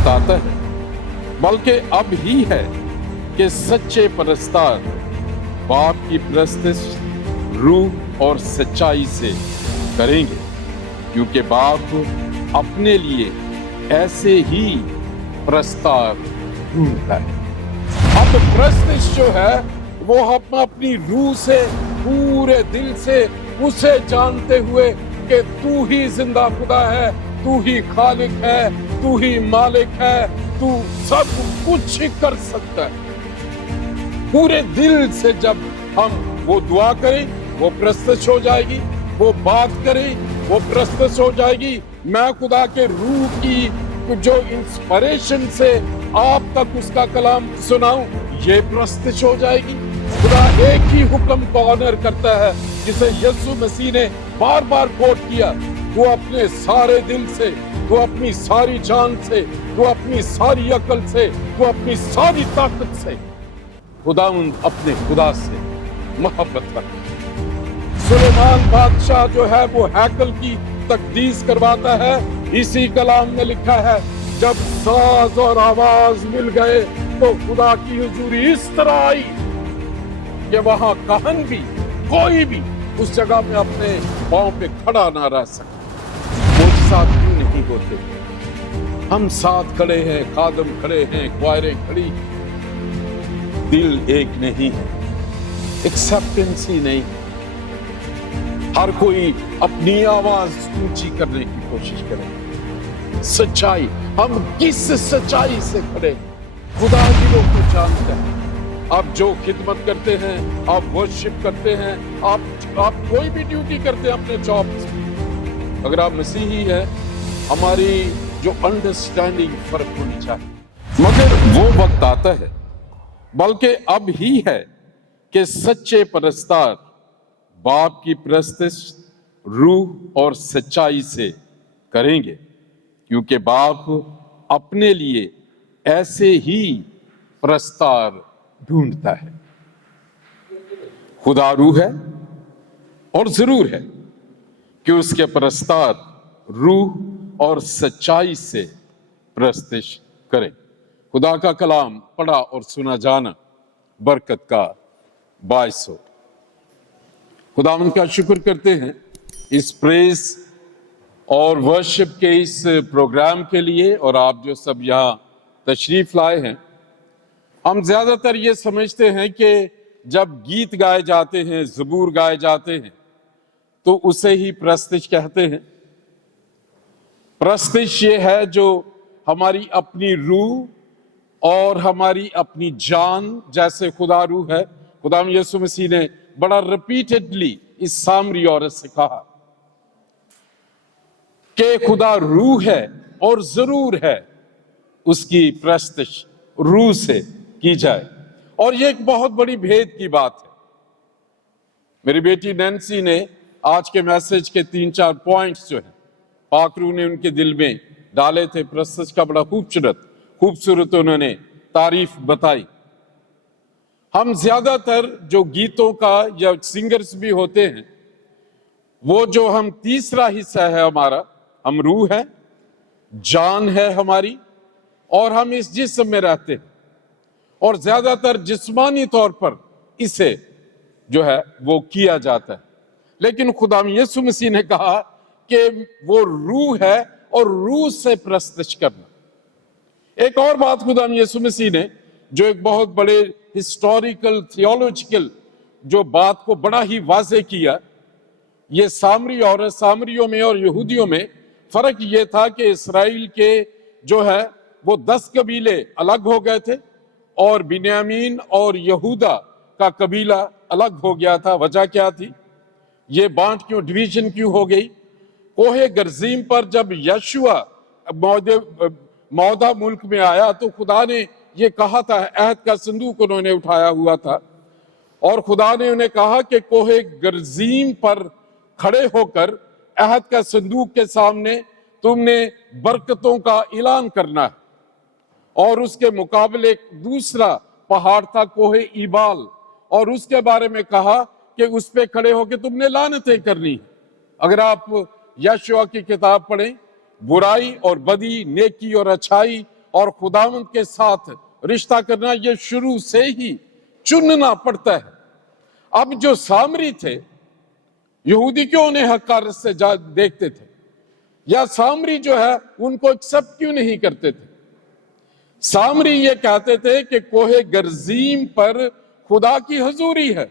वक्त आता है, बल्कि अब ही है कि सच्चे परस्तार बाप की परस्तिश रूह और सच्चाई से करेंगे, क्योंकि बाप अपने लिए ऐसे ही परस्तार ढूंढता है। अब परस्तिश जो है वो हम अपनी रूह से, पूरे दिल से उसे जानते हुए कि तू ही जिंदा खुदा है, तू ही खालिक है, तू ही मालिक है, तू सब कुछ कर सकता है। पूरे दिल से जब हम वो दुआ करें वो प्रस्तुत हो जाएगी, वो बात करें वो प्रस्तुत हो जाएगी। मैं खुदा के रूह की जो इंस्पिरेशन से आप तक उसका कलाम सुनाऊं, ये प्रस्तुत हो जाएगी। खुदा एक ही हुक्म को ऑनर करता है जिसे यीशु मसीह ने बार बार कोट किया, वो अपने सारे दिल से, वो अपनी सारी जान से, वो अपनी सारी अकल से, वो अपनी सारी ताकत से अपने खुदा से मोहब्बत करता है। सुलेमान बादशाह जो है वो हैकल की तकदीस करवाता है। इसी कलाम में लिखा है, जब साज और आवाज मिल गए तो खुदा की हुजूरी इस तरह आई कि वहां कहन भी, कोई भी उस जगह में अपने पांव पे खड़ा ना रह सके। मुझसात क्यों नहीं होते? हम साथ खड़े हैं, खादम खड़े हैं, क्वायरें खड़ी, दिल एक नहीं है, एक्सेप्टेंस ही नहीं। हर कोई अपनी आवाज ऊंची करने की कोशिश करे। सच्चाई, हम किस सच्चाई से खड़े? खुदा ही लोग को जानता है। आप जो खिदमत करते हैं, आप वर्शिप करते हैं, आप कोई भी ड्यूटी करते हैं अपने जॉब से, अगर आप मसीही हैं, हमारी जो अंडरस्टैंडिंग फर्क होनी चाहिए। मगर वो वक्त आता है, बल्कि अब ही है कि सच्चे परस्तार बाप की परस्तिश रूह और सच्चाई से करेंगे, क्योंकि बाप अपने लिए ऐसे ही परस्तार ढूंढता है। खुदा रूह है और जरूर है कि उसके परस्तार रूह और सच्चाई से परस्तिश करें। खुदा का कलाम पढ़ा और सुना जाना बरकत का बायस हो। खुदावंद का शुक्र करते हैं इस प्रेज और वर्शिप के इस प्रोग्राम के लिए, और आप जो सब यहाँ तशरीफ लाए हैं। हम ज्यादातर ये समझते हैं कि जब गीत गाए जाते हैं, ज़बूर गाए जाते हैं, तो उसे ही प्रस्तिश कहते हैं। प्रस्तिश ये है जो हमारी अपनी रूह और हमारी अपनी जान, जैसे खुदा रूह है। खुदा यीशु मसीह ने बड़ा रिपीटेडली इस सामरी औरत से कहा कि खुदा रूह है और जरूर है उसकी प्रस्तिश रूह से की जाए। और ये एक बहुत बड़ी भेद की बात है। मेरी बेटी नैन्सी ने आज के मैसेज के 3-4 पॉइंट्स जो है पाकरू ने उनके दिल में डाले थे। प्रस्तिश का बड़ा खूबसूरत उन्होंने तारीफ बताई। हम ज्यादातर जो गीतों का या सिंगर्स भी होते हैं, वो जो हम तीसरा हिस्सा है हमारा, हम रूह है, जान है हमारी, और हम इस जिस्म में रहते हैं, और ज्यादातर जिस्मानी तौर पर इसे जो है वो किया जाता है। लेकिन खुदा यीशु मसीह ने कहा कि वो रूह है और रूह से प्रस्तिश करना। एक और बात खुदा यीशु मसीह ने जो एक बहुत बड़े हिस्टोरिकल थियोलॉजिकल जो बात को बड़ा ही वाज़ेह किया, ये सामरी और सामरियों में और यहूदियों में फर्क ये था कि इस्राएल के जो है वो 10 कबीले अलग हो गए थे और बिन्यामीन और यहूदा का कबीला अलग हो गया था। वजह क्या थी? ये बांट क्यों, डिवीजन क्यों हो गई? कोहे गरजीम पर जब यशुआ मौदा मुल्क में आया तो खुदा ने ये कहा था, अहद का संदूक उन्होंने उठाया हुआ था, और खुदा ने उन्हें कहा कि कोहे गरजीम पर खड़े होकर अहद का संदूक के सामने तुमने बरकतों का ऐलान करना है। और उसके मुकाबले एक दूसरा पहाड़ था कोहे ईबाल, और उसके बारे में कहा कि उस पे खड़े होकर तुमने लानतें करनी है। अगर आप यशुआ की किताब पढ़ें, बुराई और बदी, नेकी और अच्छाई और खुदावंद के साथ रिश्ता करना ये शुरू से ही चुनना पड़ता है। अब जो सामरी थे, यहूदी क्यों उन्हें हकार से देखते थे, या सामरी जो है उनको एक्सेप्ट क्यों नहीं करते थे? सामरी ये कहते थे कि कोहे गर्जीम पर खुदा की हजूरी है,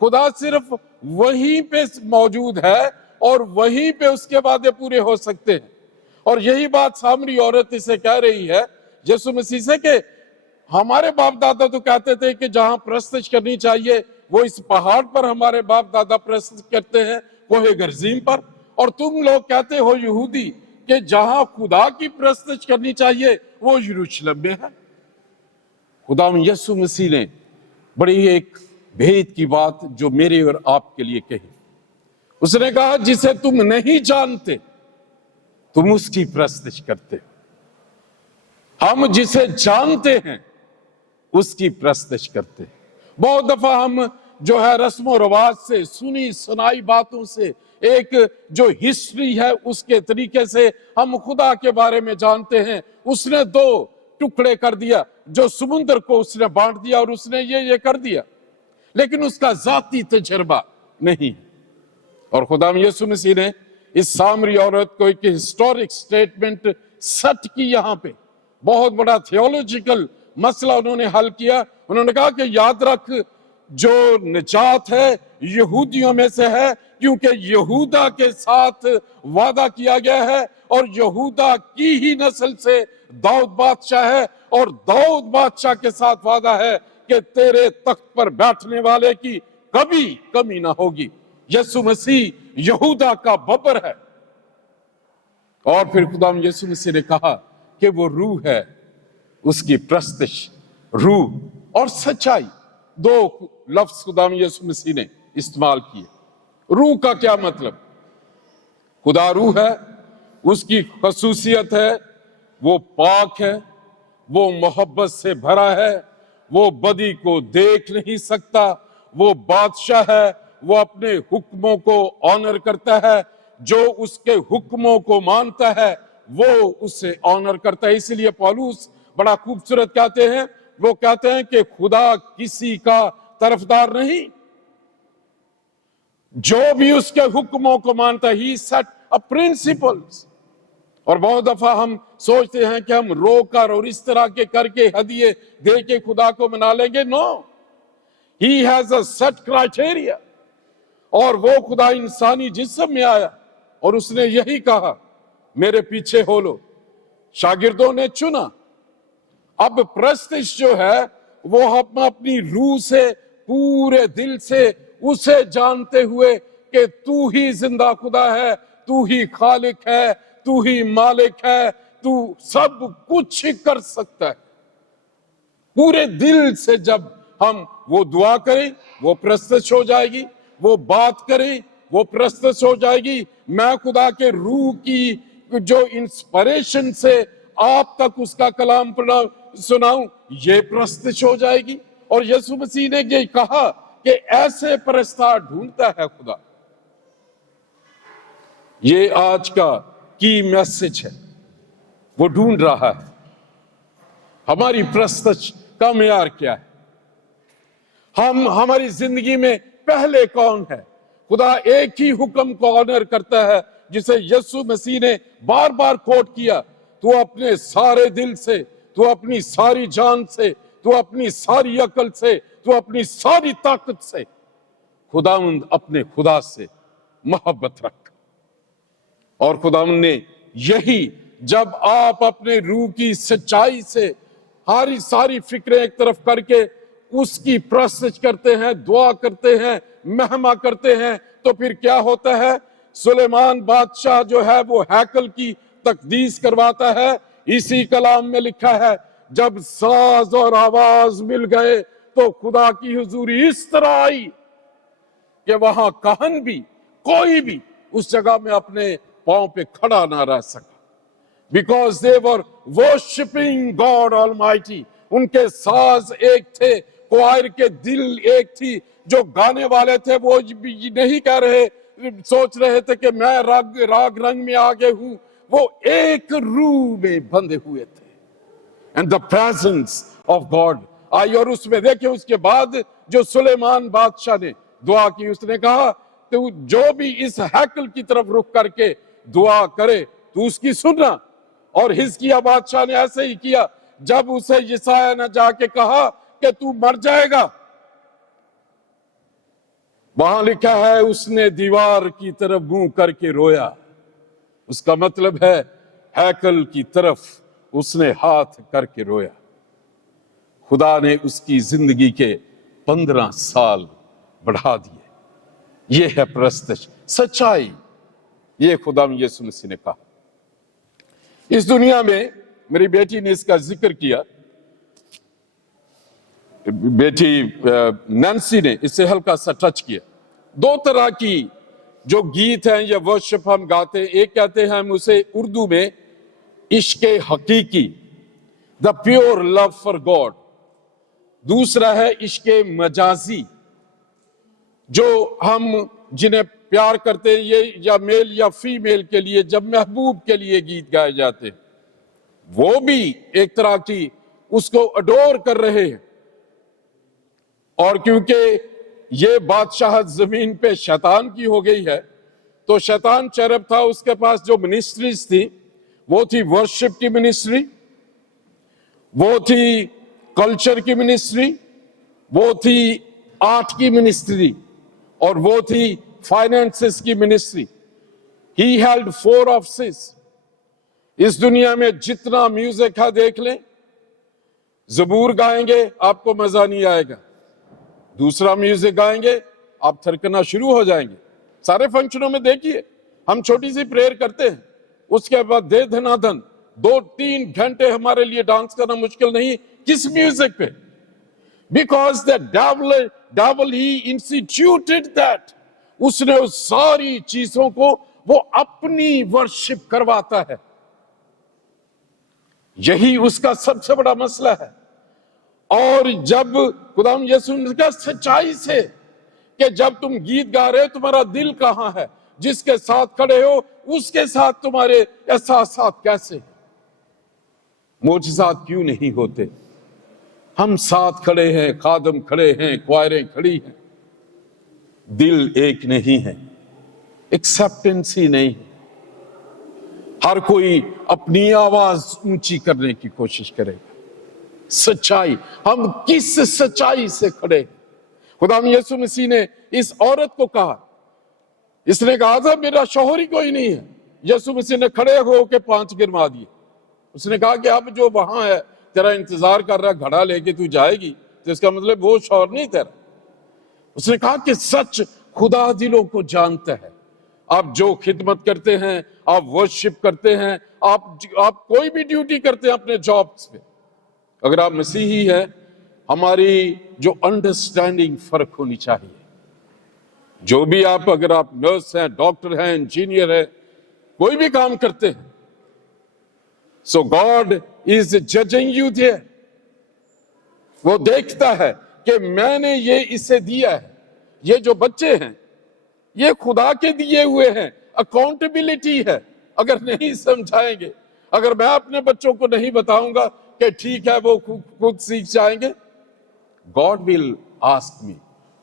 खुदा सिर्फ वहीं पे मौजूद है और वहीं पे उसके वादे पूरे हो सकते हैं। और यही बात सामरी औरत इसे कह रही है यीशु मसीह से कि हमारे बाप दादा तो कहते थे कि जहां प्रस्तुत करनी चाहिए वो इस पहाड़ पर हमारे बाप दादा प्रस्तुत करते हैं, कोहे गर्जीम पर, और तुम लोग कहते हो यहूदी कि जहां खुदा की प्रस्तुत करनी चाहिए वो यरूशलेम में है। खुदा यीशु मसीह ने बड़ी एक भेद की बात जो मेरे और आपके लिए कही। उसने कहा जिसे तुम नहीं जानते तुम उसकी प्रस्तुत करते हो, हम जिसे जानते हैं उसकी प्रस्तुत करते हैं। बहुत दफा हम जो है रस्मों रिवाज से, सुनी सुनाई बातों से, एक जो हिस्ट्री है उसके तरीके से हम खुदा के बारे में जानते हैं। उसने दो टुकड़े कर दिया, जो समुद्र को उसने बांट दिया और उसने ये कर दिया, लेकिन उसका जाती तजर्बा नहीं। और खुदा यीशु मसीह ने इस सामरी औरत को एक हिस्टोरिक स्टेटमेंट सेट की, यहां पे बहुत बड़ा थियोलॉजिकल मसला उन्होंने हल किया। उन्होंने कहा कि याद रख, जो निजात है यहूदियों में से है, क्योंकि यहूदा के साथ वादा किया गया है और यहूदा की ही नस्ल से दाऊद बादशाह है, और दाऊद बादशाह के साथ वादा है कि तेरे तख्त पर बैठने वाले की कभी कमी ना होगी। यीशु मसीह यहूदा का बबर है। और फिर खुदा यीशु मसीह ने कहा कि वो रूह है, उसकी प्रस्तुत रूह और सच्चाई, दो लफ्ज खुदा यीशु मसीह ने इस्तेमाल किए। रूह का क्या मतलब? खुदा रूह है, उसकी खसूसियत है वो पाक है, वो मोहब्बत से भरा है, वो बदी को देख नहीं सकता, वो बादशाह है, वो अपने हुक्मों को ऑनर करता है, जो उसके हुक्मों को मानता है वो उससे ऑनर करता है। इसलिए पौलुस बड़ा खूबसूरत कहते हैं, वो कहते हैं कि खुदा किसी का तरफदार नहीं, जो भी उसके हुक्मों को मानता है, ही सेट अ प्रिंसिपल्स। और बहुत दफा हम सोचते हैं कि हम रोकर और इस तरह के करके हदिये दे के खुदा को मना लेंगे। No, he has a set criteria. और वो खुदा इंसानी जिस्म में आया और उसने यही कहा, मेरे पीछे हो लो। शागिर्दों ने चुना। अब प्रस्तिश जो है वो हम अपनी रूह से, पूरे दिल से उसे जानते हुए कि तू ही जिंदा खुदा है, तू ही खालिक है, तू ही मालिक है, तू सब कुछ कर सकता है। पूरे दिल से जब हम वो दुआ करें वो प्रस्तुत हो जाएगी, वो बात करें वो प्रस्तुत हो जाएगी। मैं खुदा के रूह की जो इंस्पिरेशन से आप तक उसका कलाम सुनाऊं, ये प्रस्तुत हो जाएगी। और यीशु मसीह ने ये कहा कि ऐसे परस्तार ढूंढता है खुदा। ये आज का की मैसेज है, वो ढूंढ रहा है। हमारी प्रस्तुत का मेयार क्या है? हम हमारी जिंदगी में पहले कौन है? खुदा एक ही हुक्म को ऑनर करता है जिसे यीशु मसीह ने बार बार कोट किया, तू अपने सारे दिल से, तू अपनी सारी जान से, तू अपनी सारी अकल से, तू अपनी सारी ताकत से खुदावंद अपने खुदा से मोहब्बत रख। और खुदावंद ने यही, जब आप अपने रूह की सच्चाई से सारी फिक्रें एक तरफ करके उसकी प्रस्तुत करते हैं, दुआ करते हैं, मेहमा करते हैं, तो फिर क्या होता है? सुलेमान बादशाह जो है वो हैकल की तकदीस करवाता है। इसी कलाम में लिखा है, जब साज और आवाज मिल गए तो खुदा की हुजूरी इस तरह आई कि वहां कहन भी, कोई भी उस जगह में अपने पांव पे खड़ा ना रह सका। Because they were worshipping God almighty. उनके साज एक थे, क्वायर के दिल एक थी। जो गाने वाले थे वो नहीं कह रहे, सोच रहे थे कि मैं राग रंग में आगे हूं, वो एक रूह में बंधे हुए थे। and the presence of God. आई और उसमें देखिए उसके बाद जो सुलेमान बादशाह ने दुआ की, उसने कहा तू जो भी इस हैकल की तरफ रुख करके दुआ करे तू उसकी सुनना। और हिजकिय्याह बादशाह ने ऐसे ही किया। जब उसे यशायाह ने जाके कहा कि तू मर जाएगा, वहां लिखा है उसने दीवार की तरफ मुंह करके रोया। उसका मतलब है हैकल की तरफ उसने हाथ करके रोया। खुदा ने उसकी जिंदगी के 15 साल बढ़ा दिए। ये है परस्तश, सच्चाई। ये खुदा यीशु मसीह ने कहा। इस दुनिया में मेरी बेटी ने इसका जिक्र किया, बेटी नैन्सी ने इससे हल्का सा टच किया। 2 तरह की जो गीत हैं या वर्शिप हम गाते हैं, एक कहते हैं हम उसे उर्दू में इश्क़े हकीकी, the pure love for God. दूसरा है इश्क़े मजाजी, जो हम जिन्हें प्यार करते हैं, ये या मेल या फीमेल के लिए, जब महबूब के लिए गीत गाए जाते हैं, वो भी एक तरह की उसको अडोर कर रहे हैं। और क्योंकि ये बादशाह जमीन पे शैतान की हो गई है, तो शैतान चरब था, उसके पास जो मिनिस्ट्रीज थी वो थी वर्शिप की मिनिस्ट्री, वो थी कल्चर की मिनिस्ट्री, वो थी आर्ट की मिनिस्ट्री, और वो थी फाइनेंसेस की मिनिस्ट्री। He held 4 offices. इस दुनिया में जितना म्यूजिक है देख लें, ज़बूर गाएंगे आपको मजा नहीं आएगा, दूसरा म्यूजिक गाएंगे आप थरकना शुरू हो जाएंगे। सारे फंक्शनों में देखिए, हम छोटी सी प्रेयर करते हैं, उसके बाद दे धनाधन 2-3 घंटे हमारे लिए डांस करना मुश्किल नहीं। किस म्यूजिक पे? Because the devil he instituted that, उसने उस सारी चीजों को वो अपनी वर्शिप करवाता है। यही उसका सबसे बड़ा मसला है। और जब खुदाम यीशु ने कहा सच्चाई से कि जब तुम गीत गा रहे हो तुम्हारा दिल कहां है, जिसके साथ खड़े हो उसके साथ तुम्हारे एहसासात कैसे, मोजज़ात क्यों नहीं होते? हम साथ खड़े हैं, खादम खड़े हैं, क्वायरें खड़ी हैं, दिल एक नहीं है, एक्सेप्टेंस ही नहीं है। हर कोई अपनी आवाज ऊंची करने की कोशिश करेगा। सच्चाई, हम किस सच्चाई से खड़े? खुदाम यीशु मसीह ने इस औरत को कहा, इसने कहा था मेरा शौहर ही कोई नहीं है। यीशु मसीह ने खड़े होकर 5 गिरमा दिए। उसने कहा कि अब जो वहां है तेरा इंतजार कर रहा, घड़ा लेके तू जाएगी, तो इसका मतलब वो शौहर नहीं तेरा। उसने कहा कि सच खुदा दिलों को जानता है। आप जो खिदमत करते हैं, आप वर्शिप करते हैं, आप कोई भी ड्यूटी करते हैं अपने जॉब्स पे, अगर आप मसीही हैं, हमारी जो अंडरस्टैंडिंग फर्क होनी चाहिए। जो भी आप, अगर आप नर्स हैं, डॉक्टर हैं, इंजीनियर हैं, कोई भी काम करते हैं, so God is judging you there. वो देखता है कि मैंने ये इसे दिया है। ये जो बच्चे हैं ये खुदा के दिए हुए हैं, अकाउंटेबिलिटी है। अगर नहीं समझाएंगे, अगर मैं अपने बच्चों को नहीं बताऊंगा कि ठीक है वो खुद सीख जाएंगे, गॉड विल आस्क मी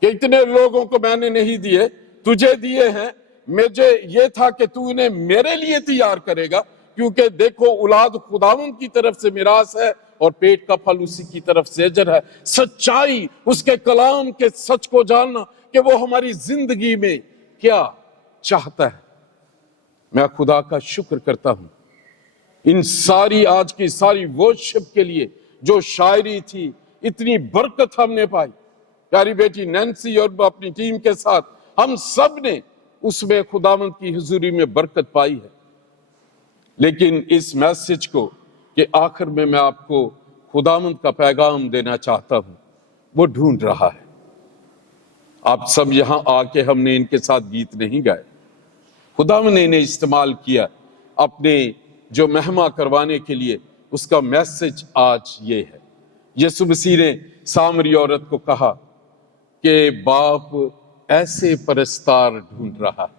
कि इतने लोगों को मैंने नहीं दिए, तुझे दिए हैं, मुझे ये था कि तू इन्हें मेरे लिए तैयार करेगा, क्योंकि देखो औलाद खुदावंद की तरफ से मिरास है और पेट का फल उसी की तरफ से अजर है। सच्चाई, उसके कलाम के सच को जानना कि वो हमारी जिंदगी में क्या चाहता है। मैं खुदा का शुक्र करता हूं इन सारी आज की सारी वर्शिप के लिए जो शायरी थी, इतनी बरकत हमने पाई। प्यारी बेटी नैन्सी और अपनी टीम के साथ हम सब ने उसमें खुदावंद की हुजूरी में बरकत पाई है। लेकिन इस मैसेज को कि आखिर में मैं आपको खुदावंद का पैगाम देना चाहता हूं, वो ढूंढ रहा है। आप सब यहां आके हमने इनके साथ गीत नहीं गाए, खुदावंद ने इन्हें इस्तेमाल किया अपने जो महिमा करवाने के लिए। उसका मैसेज आज ये है। यीशु मसीह ने सामरी औरत को कहा कि बाप ऐसे परस्तार ढूंढ रहा है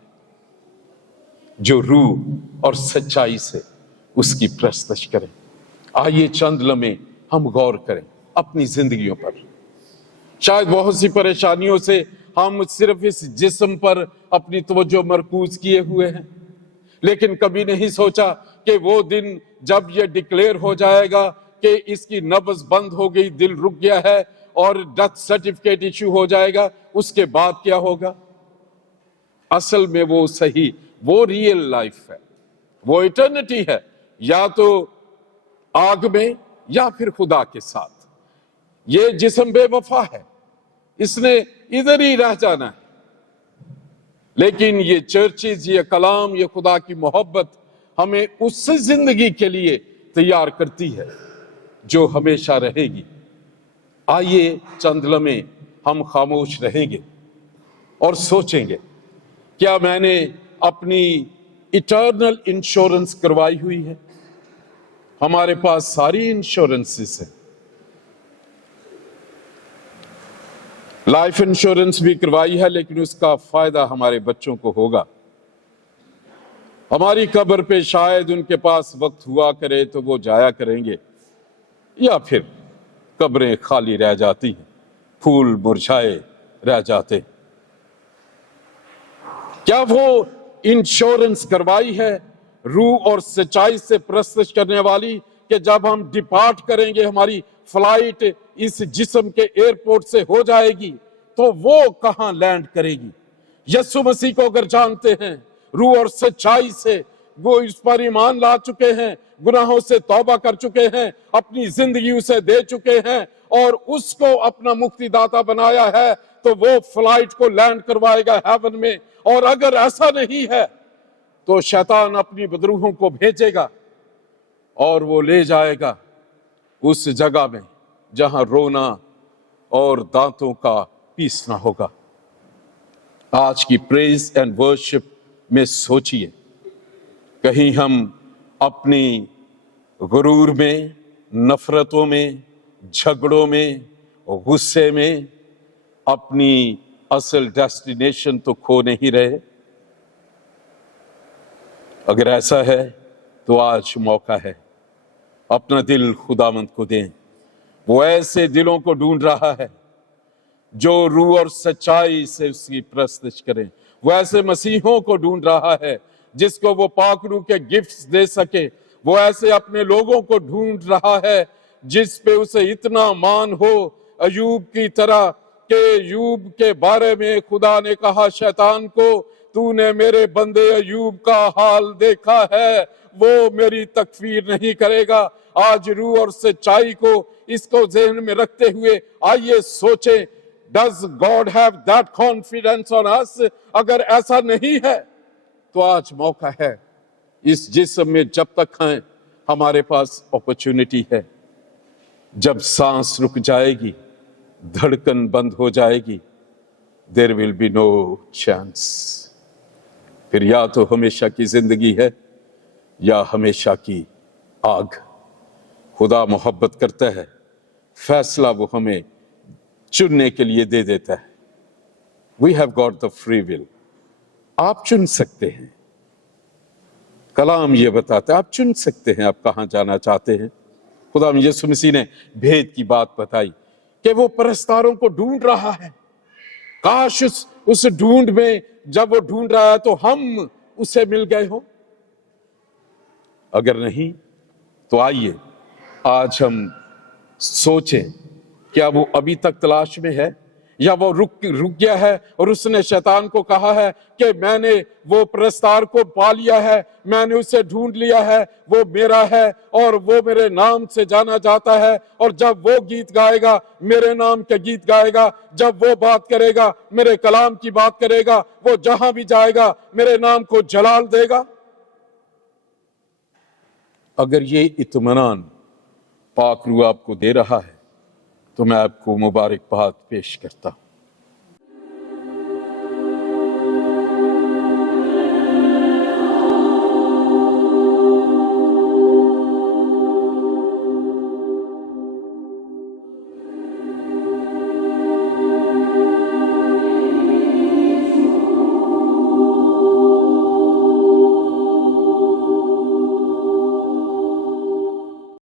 जो रूह और सच्चाई से उसकी प्रस्तश करे। आइए चंद लम्हे हम गौर करें अपनी जिंदगियों पर। शायद बहुत सी परेशानियों से हम सिर्फ इस जिस्म पर अपनी तवज्जो मरकूज किए हुए हैं, लेकिन कभी नहीं सोचा कि वो दिन जब ये डिक्लेयर हो जाएगा कि इसकी नब्ज बंद हो गई, दिल रुक गया है और डेथ सर्टिफिकेट इश्यू हो जाएगा, उसके बाद क्या होगा। असल में वो सही, वो रियल लाइफ है, वो इटर्निटी है, या तो आग में या फिर खुदा के साथ। ये जिस्म बेवफा है, इसने इधर ही रह जाना है, लेकिन ये चर्चेज, ये कलाम, ये खुदा की मोहब्बत हमें उस जिंदगी के लिए तैयार करती है जो हमेशा रहेगी। आइए चंद लम्हे हम खामोश रहेंगे और सोचेंगे, क्या मैंने अपनी इटर्नल इंश्योरेंस करवाई हुई है। हमारे पास सारी इंश्योरेंसेस हैं, लाइफ इंश्योरेंस भी करवाई है, लेकिन उसका फायदा हमारे बच्चों को होगा। हमारी कब्र पे शायद उनके पास वक्त हुआ करे तो वो जाया करेंगे, या फिर कब्रें खाली रह जाती हैं, फूल मुरझाए रह जाते। क्या वो इंश्योरेंस करवाई है रूह और सच्चाई से प्रस्तुत करने वाली कि जब हम डिपार्ट करेंगे, हमारी फ्लाइट इस जिस्म के एयरपोर्ट से हो जाएगी, तो वो कहां लैंड करेगी। यीशु मसीह को अगर जानते हैं रूह और सच्चाई से, वो इस पर ईमान ला चुके हैं, गुनाहों से तौबा कर चुके हैं, अपनी जिंदगी उसे दे चुके हैं और उसको अपना मुक्तिदाता बनाया है, तो वो फ्लाइट को लैंड करवाएगा हेवन में। और अगर ऐसा नहीं है तो शैतान अपनी बदरूहों को भेजेगा और वो ले जाएगा उस जगह में जहां रोना और दांतों का पीसना होगा। आज की प्रेज एंड वर्शिप में सोचिए, कहीं हम अपनी गुरूर में, नफरतों में, झगड़ों में, गुस्से में अपनी असल डेस्टिनेशन तो खो नहीं रहे। अगर ऐसा है तो आज मौका है, अपना दिल खुदावंद को दें। वो ऐसे दिलों को ढूंढ रहा है जो रूह और सच्चाई से उसकी प्रस्तुत करें। वो ऐसे मसीहों को ढूंढ रहा है जिसको वो पाक रूह के गिफ्ट्स दे सके। वो ऐसे अपने लोगों को ढूंढ रहा है जिस पे उसे इतना मान हो, अयूब की तरह के अयूब के बारे में खुदा ने कहा शैतान को, तूने मेरे बंदे अयूब का हाल देखा है, वो मेरी तकफीर नहीं करेगा। आज रूह और सच्चाई को इसको ज़हन में रखते हुए आइए सोचें, does God have that confidence on us. अगर ऐसा नहीं है तो आज मौका है। इस जिस्म में जब तक हैं हमारे पास अपॉर्चुनिटी है। जब सांस रुक जाएगी, धड़कन बंद हो जाएगी, there will be no chance. फिर या तो हमेशा की जिंदगी है या हमेशा की आग। खुदा मोहब्बत करता है, फैसला वो हमें चुनने के लिए दे देता है। We have got the free will. आप चुन सकते हैं। कलाम ये बताता है आप चुन सकते हैं, आप कहां जाना चाहते हैं। खुदा यीशु मसीह ने भेद की बात बताई कि वो परस्तारों को ढूंढ रहा है। काश उस ढूंढ में जब वो ढूंढ रहा है तो हम उसे मिल गए हो। अगर नहीं तो आइए आज हम सोचें, क्या वो अभी तक तलाश में है या वो रुक गया है और उसने शैतान को कहा है कि मैंने वो परस्तार को पा लिया है, मैंने उसे ढूंढ लिया है, वो मेरा है और वो मेरे नाम से जाना जाता है। और जब वो गीत गाएगा, मेरे नाम के गीत गाएगा, जब वो बात करेगा, मेरे कलाम की बात करेगा, वो जहां भी जाएगा मेरे नाम को जलाल देगा। अगर ये इत्मीनान पाक रूह आपको दे रहा है तो मैं आपको मुबारकबाद पेश करता हूं।